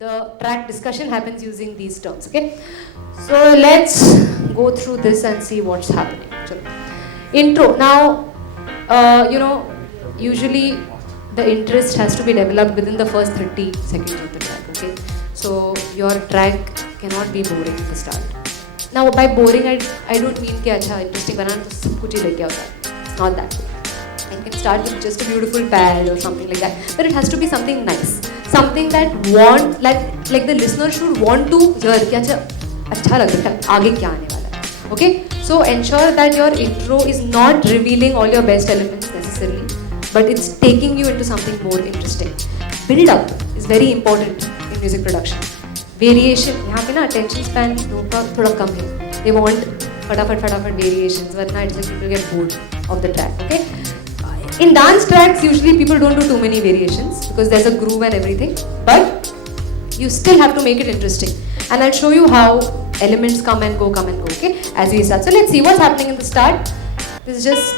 the track discussion happens using these terms, okay? So let's go through this and see what's happening. Chalo. Intro. Now, usually the interest has to be developed within the first 30 seconds of the track, okay? So your track cannot be boring at the start. Now, by boring, I don't mean कि अच्छा interesting बनाना तो सब कुछ ही लेके आता है. It's not that way. It can start with just a beautiful pad or something like that, but it has to be something nice, something that like the listener should want to hear कि अच्छा लग रहा है आगे क्या आने वाला है. Okay, so ensure that your intro is not revealing all your best elements necessarily, but it's taking you into something more interesting. Build up is very important in music production. Variation, यहाँ पे ना attention span लोगों का थोड़ा कम है. They want फटाफट variations, वरना it's like people get bored of the track. Okay. In dance tracks, usually people don't do too many variations because there's a groove and everything, but you still have to make it interesting. And I'll show you how elements come and go, okay, as we start. So let's see what's happening in the start. This is just...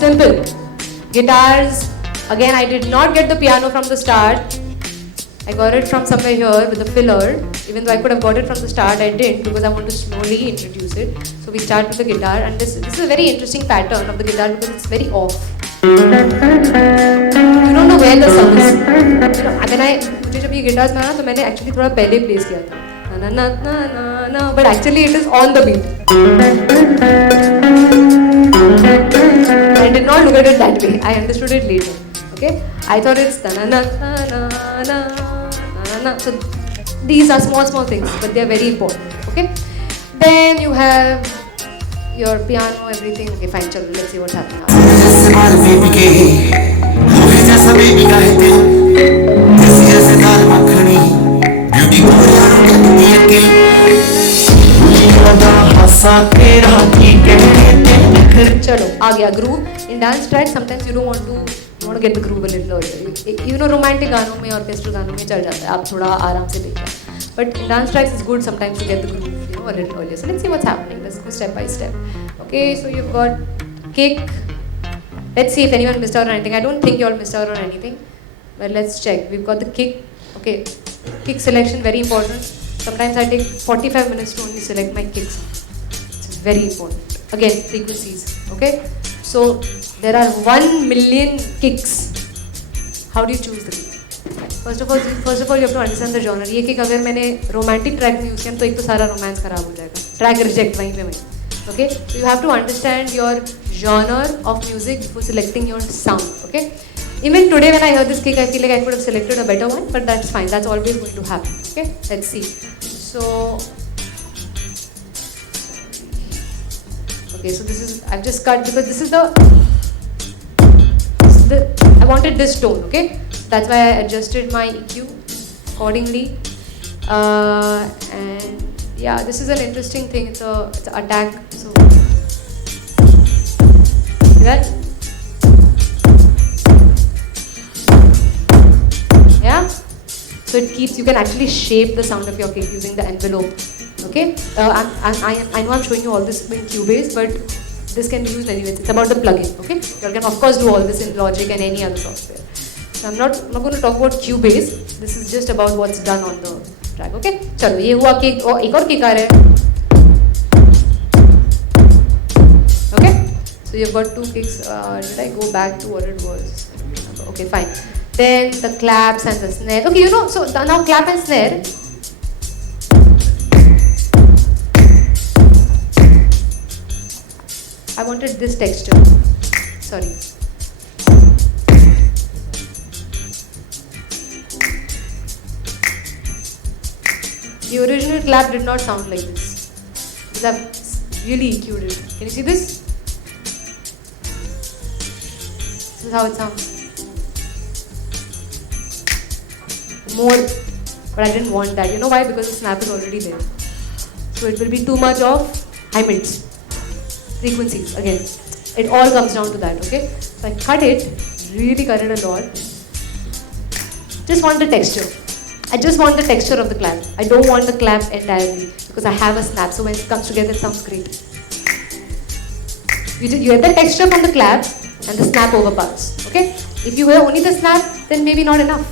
Simple. Guitars. Again, I did not get the piano from the start. I got it from somewhere here with a filler. Even though I could have got it from the start, I didn't because I want to slowly introduce it. So we start with the guitar, and this is a very interesting pattern of the guitar because it's very off. You don't know where the song is. मुझे जब ये guitars में आया तो मैंने actually थोड़ा पहले place किया था. Na na na na na, but actually it is on the beat. I did not look at it that way. I understood it later. Okay, I thought it's na na na na na. So these are small things, but they are very important. Okay, then you have your piano, everything. Okay, fine. Chalo, let's see what's happening now. Chalo, आ गया groove. In dance tracks, sometimes you don't want to get the groove a little earlier. Romantic गानों में, orchestral गानों में चल जाता है. आप थोड़ा आराम से देखिए. But in dance tracks, it's good sometimes to get the groove, a little earlier. So let's see what's happening. Let's go step by step. Okay, so you've got kick. Let's see if anyone missed out on anything. I don't think you all missed out on anything, but let's check. We've got the kick. Okay, kick selection very important. Sometimes I take 45 minutes to only select my kicks. It's very important. Again, frequencies. Okay, so there are 1 million kicks. How do you choose the kick? First of all, you have to understand the genre. ये kick अगर मैंने romantic track में use किया तो एक तो सारा romance खराब हो जाएगा. Track reject वहीं पे वहीं. Okay, so you have to understand your genre of music before selecting your sound. Okay. Even today when I heard this kick, I feel like I could have selected a better one, but that's fine. That's always going to happen. Okay, let's see. So, okay, so this is, I've just cut because this is the I wanted this tone. Okay, that's why I adjusted my EQ accordingly. And yeah, this is an interesting thing. It's an attack. So, see that? Yeah, so it keeps, you can actually shape the sound of your kick using the envelope. Okay, I know I'm showing you all this in Cubase, but this can be used anyways. It's about the plugin. Okay, you can of course do all this in Logic and any other software. So I'm not going to talk about Cubase. This is just about what's done on the track. Okay, चलो ये हुआ kick और एक और kick आ रहा है. Okay, so you've got 2 kicks. Did I go back to what it was? Okay, fine. Then the claps and the snare. Okay, so now clap and snare. I wanted this texture. Sorry. The original clap did not sound like this. Because I've really EQ'd it. Can you see this? This is how it sounds. More, but I didn't want that. You know why? Because the snap is already there. So it will be too much of high mids, frequencies. Again, it all comes down to that. Okay, so I cut it, really cut it a lot. Just want the texture. I just want the texture of the clap. I don't want the clap entirely because I have a snap. So when it comes together, it sounds great. You get the texture from the clap and the snap overpowers. Okay? If you hear only the snap, then maybe not enough.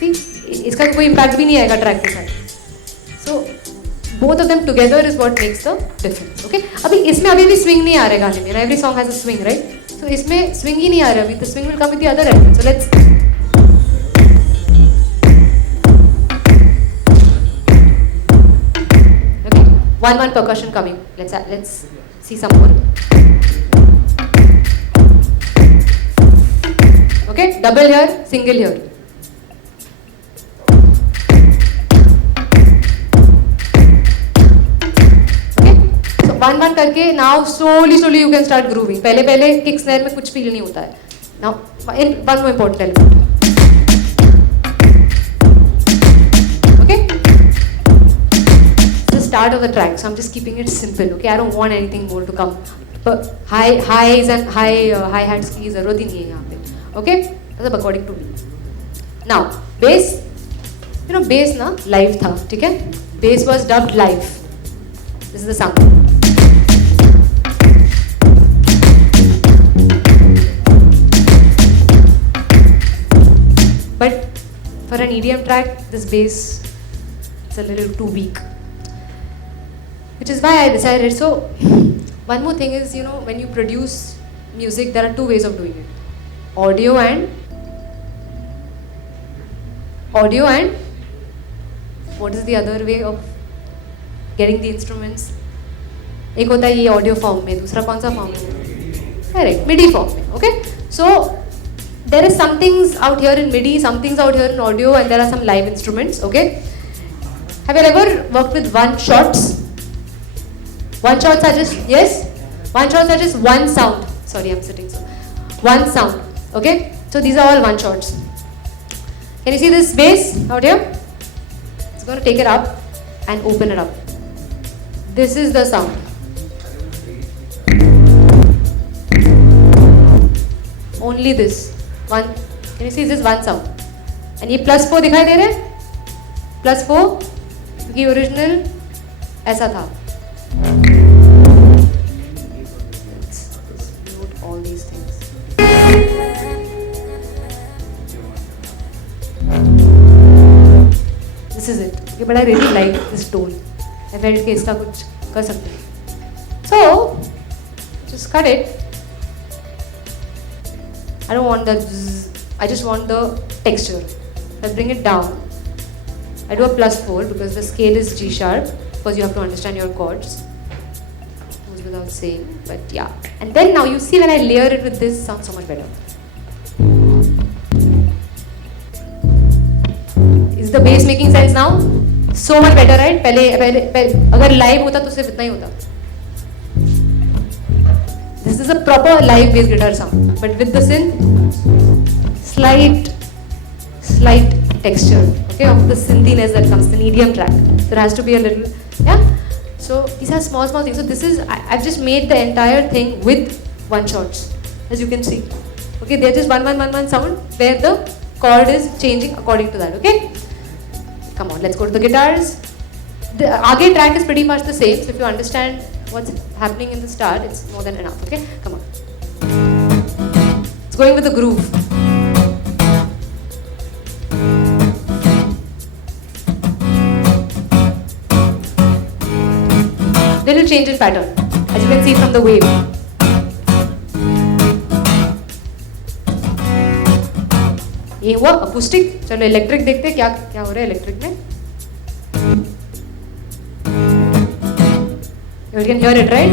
See, इसका कोई impact भी नहीं आएगा track के साथ. So both of them together is what makes the difference. Okay? अभी इसमें अभी भी swing नहीं आ रहा गाने में. Every song has a swing, right? So इसमें swing ही नहीं आ रहा अभी. The swing will come with the other element. So let's. Okay. One percussion coming. Let's see some more. Okay. Double here, single here. One करके now slowly you can start grooving. पहले kick snare में कुछ feel नहीं होता है. Now one more important element. Okay? It's the start of the track, so I'm just keeping it simple. Okay? I don't want anything more to come. But highs and high hats की ज़रूरत ही नहीं है यहाँ पे. Okay? That's according to me. Now bass, bass ना live था, ठीक है? Bass was dubbed live. This is the sound. But for an EDM track, this bass is a little too weak. Which is why I decided. So, one more thing is, when you produce music, there are two ways of doing it. Audio and what is the other way of getting the instruments? एक होता है ये audio form में, दूसरा कौन सा form में? Correct, MIDI form में, okay? So, there is some things out here in MIDI, some things out here in audio, and there are some live instruments, okay? Have you ever worked with one shots? One shots are just, yes? One shots are just one sound. Sorry, I'm sitting so. One sound, okay? So these are all one shots. Can you see this bass out here? It's going to take it up and open it up. This is the sound. Only this. One. Can you see this one sound? And ये +4 दिखाई दे रहे हैं? +4 क्योंकि original ऐसा था. Let's note all these things. This is it. Okay, but I really like this tone. I felt कि इसका कुछ कर सकते हैं. So just cut it. I don't want the zzz, I just want the texture. I bring it down. I do a +4 because the scale is G sharp, because you have to understand your chords. Goes without saying, but yeah. And then now you see when I layer it with this, sounds so much better. Is the bass making sense now? So much better, right? पहले अगर live होता तो सिर्फ इतना ही होता. This is a proper live bass guitar sound, but with the synth, slight texture, okay, of the synthiness that comes in EDM track. So there has to be a little, yeah. So these are small things. So this is, I've just made the entire thing with one shots, as you can see. Okay, they're just one sound where the chord is changing according to that. Okay, come on, let's go to the guitars. The aage track is pretty much the same. So if you understand what's happening in the start, it's more than enough. Okay, come on. It's going with the groove. Little change in pattern, as you can see from the wave. ये हुआ acoustic. चलो electric देखते क्या हो रहा है electric में. You can hear it, right?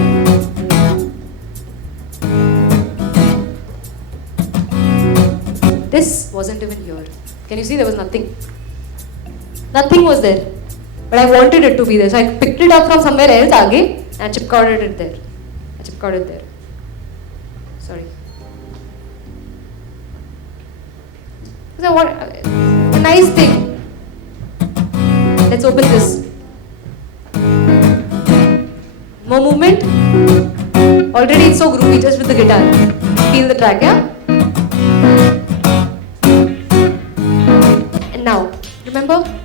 This wasn't even here. Can you see there was nothing? Nothing was there. But I wanted it to be there. So I picked it up from somewhere else आगे and chipcarded it there. Sorry. So what? A nice thing. Let's open this. More movement. Already it's so groovy just with the guitar. Feel the track, yeah? remember,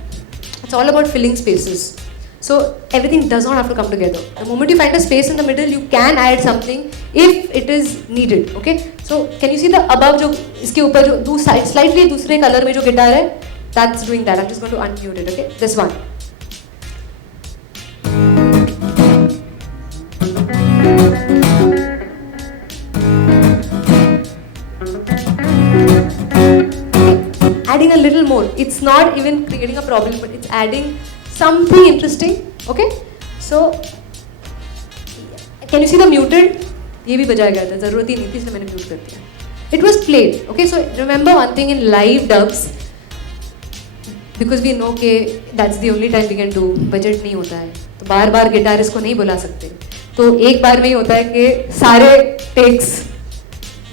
it's all about filling spaces. So everything does not have to come together. The moment you find a space in the middle, you can add something if it is needed. Okay. So can you see the above जो इसके ऊपर जो slightly दूसरे color में जो guitar है, that's doing that. I'm just going to unmute it. Okay. This one. Adding a little more. It's not even creating a problem, but it's adding something interesting. Okay. So can you see the muted? ये भी बजाया गया था, ज़रूरत ही नहीं थी इसलिए मैंने म्यूट कर दिया. It was played. Okay, so remember one thing in live dubs, because we know कि that's the only time we can do. Budget नहीं होता है, तो बार-बार गिटारिस्ट को नहीं बुला सकते. तो एक बार में ही होता है कि सारे टेक्स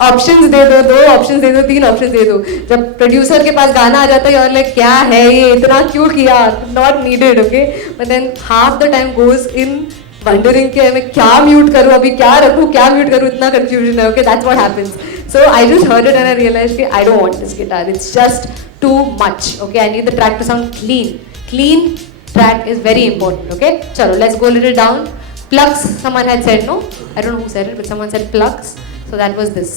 ऑप्शंस दे दो, 2 ऑप्शंस दे दो, 3 ऑप्शंस दे दो. जब प्रोड्यूसर के पास गाना आ जाता है और लाइक क्या है ये, इतना क्यों किया, not needed. Okay, but than half the time goes in wondering कि मैं क्या म्यूट करूँ, अभी क्या रखूँ, क्या म्यूट करूँ, इतना कंफ्यूजन है. Okay, that's what happens. So I just heard it and I realised कि I don't want this guitar, it's just too much. Okay, I need the track to sound clean track is very important. Okay, chalo, let's go a little down. Plugs, someone had said, no, I don't know who said it, but someone said plugs. So that was this.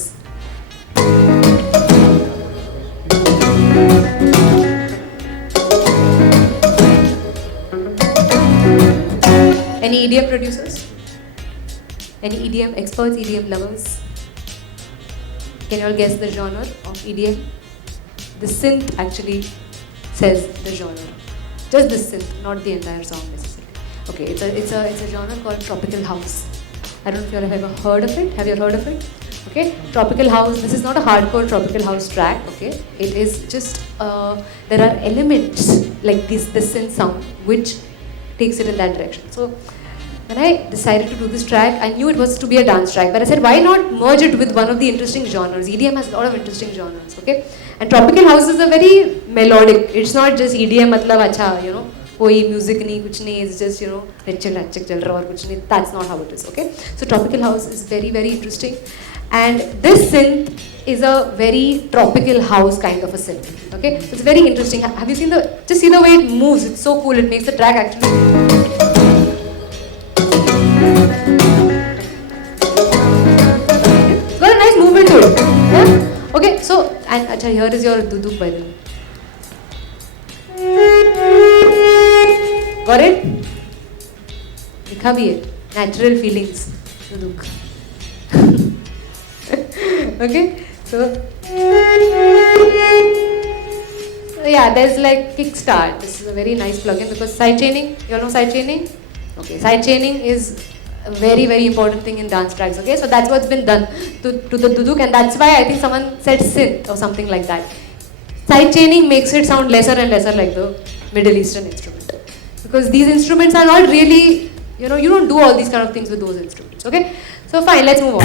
Any EDM producers? Any EDM experts, EDM lovers? Can you all guess the genre of EDM? The synth actually says the genre. Just the synth, not the entire song necessarily. Okay, it's a genre called tropical house. I don't know if you all have ever heard of it. Have you heard of it? Okay, tropical house. This is not a hardcore tropical house track. Okay, it is just there are elements like the synth sound which takes it in that direction. So when I decided to do this track, I knew it was to be a dance track, but I said, why not merge it with one of the interesting genres? EDM has a lot of interesting genres, okay? And tropical house is a very melodic. It's not just EDM, मतलब अच्छा, you know, कोई music नहीं, कुछ नहीं. It's just, you know, रच्चक चल रहा और कुछ नहीं. That's not how it is, okay? So tropical house is very, very interesting, and this synth is a very tropical house kind of a synth. Okay, it's very interesting. Have you seen just see the way it moves? It's so cool. It makes the track actually. Got a nice movement to it. Yeah? Okay, so and acha, here is your duduk by the way. Got it? लिखा भी है. Natural feelings. Duduk. Okay, so yeah, there's like kickstart. This is a very nice plugin because sidechaining. You all know sidechaining? Okay, sidechaining is a very, very important thing in dance tracks. Okay, so that's what's been done to the duduk, and that's why I think someone said synth or something like that. Sidechaining makes it sound lesser and lesser like the Middle Eastern instrument, because these instruments are not really, you know, you don't do all these kind of things with those instruments. Okay, so fine, let's move on.